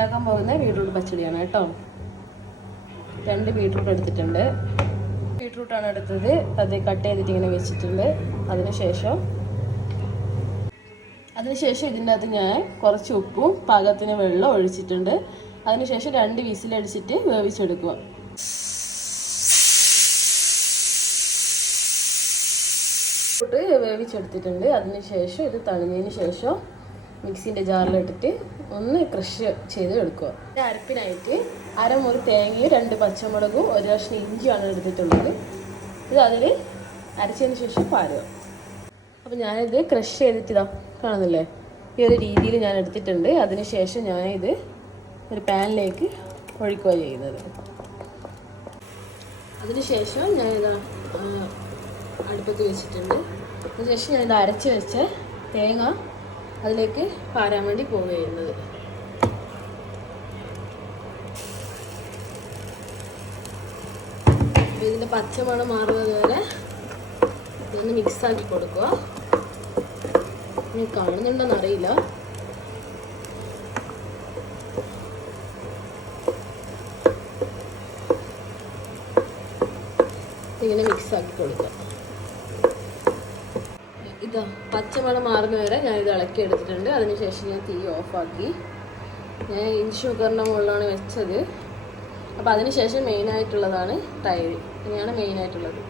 ഉണ്ടാക്കാൻ പോകുന്നത് ബീട്രൂട്ട് പച്ചടിയാണ് കേട്ടോ. രണ്ട് ബീട്രൂട്ട് എടുത്തിട്ടുണ്ട്. ബീട്രൂട്ടാണ് എടുത്തത്. അത് കട്ട് ചെയ്തിട്ട് ഇങ്ങനെ വെച്ചിട്ടുണ്ട്. അതിനുശേഷം അതിനുശേഷം ഇതിന്റെ അകത്ത് ഞാൻ കുറച്ച് ഉപ്പും പാകത്തിന് വെള്ളം ഒഴിച്ചിട്ടുണ്ട്. അതിനുശേഷം രണ്ട് വിസിലടിച്ചിട്ട് വേവിച്ചെടുക്കുക. വേവിച്ചെടുത്തിട്ടുണ്ട്. അതിനുശേഷം ഇത് തണിഞ്ഞതിന് ശേഷം മിക്സിന്റെ ജാറിലിട്ടിട്ട് ഒന്ന് ക്രഷ് ചെയ്ത് എടുക്കുക. ഇത് അരപ്പിനായിട്ട് അരമുറി തേങ്ങയും രണ്ട് പച്ചമുളകും ഒരു കഷ്ണം ഇഞ്ചിയാണ് എടുത്തിട്ടുള്ളത്. ഇത് അതിൽ അരച്ചതിന് ശേഷം പാരുക. അപ്പോൾ ഞാനിത് ക്രഷ് ചെയ്തിട്ട് ഇതാ കാണുന്നില്ലേ? ഈ ഒരു രീതിയിൽ ഞാൻ എടുത്തിട്ടുണ്ട്. അതിനുശേഷം ഞാനിത് ഒരു പാനിലേക്ക് ഒഴിക്കുക ചെയ്യുന്നത്. അതിനുശേഷം ഞാനിതാ അടുപ്പത്ത് വെച്ചിട്ടുണ്ട്. അതിനുശേഷം ഞാനിത് അരച്ച് വെച്ച തേങ്ങ അതിലേക്ക് പാരാൻ വേണ്ടി പോവുകയായിരുന്നത് ഇതിന്റെ പച്ചമണം മാറുന്നത് വരെ ഇതൊന്ന് മിക്സ് ആക്കി കൊടുക്കുക. ഇനി കാണുന്നുണ്ടെന്ന് അറിയില്ല. ഇങ്ങനെ മിക്സ് ആക്കി കൊടുക്കുക ഇതാ പച്ചമണം മാറുന്ന വരെ ഞാൻ ഇത് ഇളക്കി എടുത്തിട്ടുണ്ട്. അതിനുശേഷം ഞാൻ തീ ഓഫാക്കി. ഞാൻ ഇഞ്ചി ഷുഗറിന്റെ മുകളിലാണ് വെച്ചത്. അപ്പോൾ അതിനുശേഷം മെയിനായിട്ടുള്ളതാണ് തൈര്. ഇങ്ങനെയാണ് മെയിനായിട്ടുള്ളത്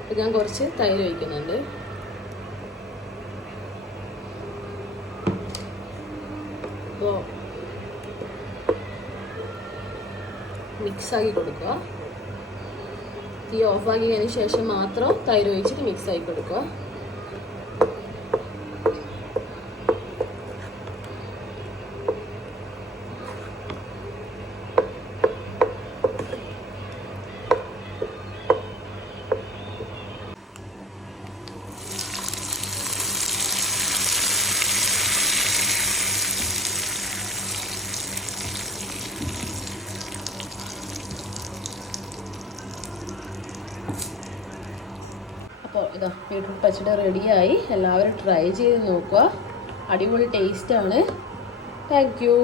അപ്പോൾ ഞാൻ കുറച്ച് തൈര് ഒഴിക്കുന്നുണ്ട്. അപ്പോൾ മിക്സാക്കി കൊടുക്കുക. തീ ഓഫാക്കിയതിന് ശേഷം മാത്രം തൈര് ഒഴിച്ചിട്ട് മിക്സ് ആക്കി കൊടുക്കുക. അപ്പോൾ ഇതാ ബീട്രൂട്ട് പച്ചടി റെഡിയായി. എല്ലാവരും ട്രൈ ചെയ്ത് നോക്കുക. അടിപൊളി ടേസ്റ്റാണ് താങ്ക് യു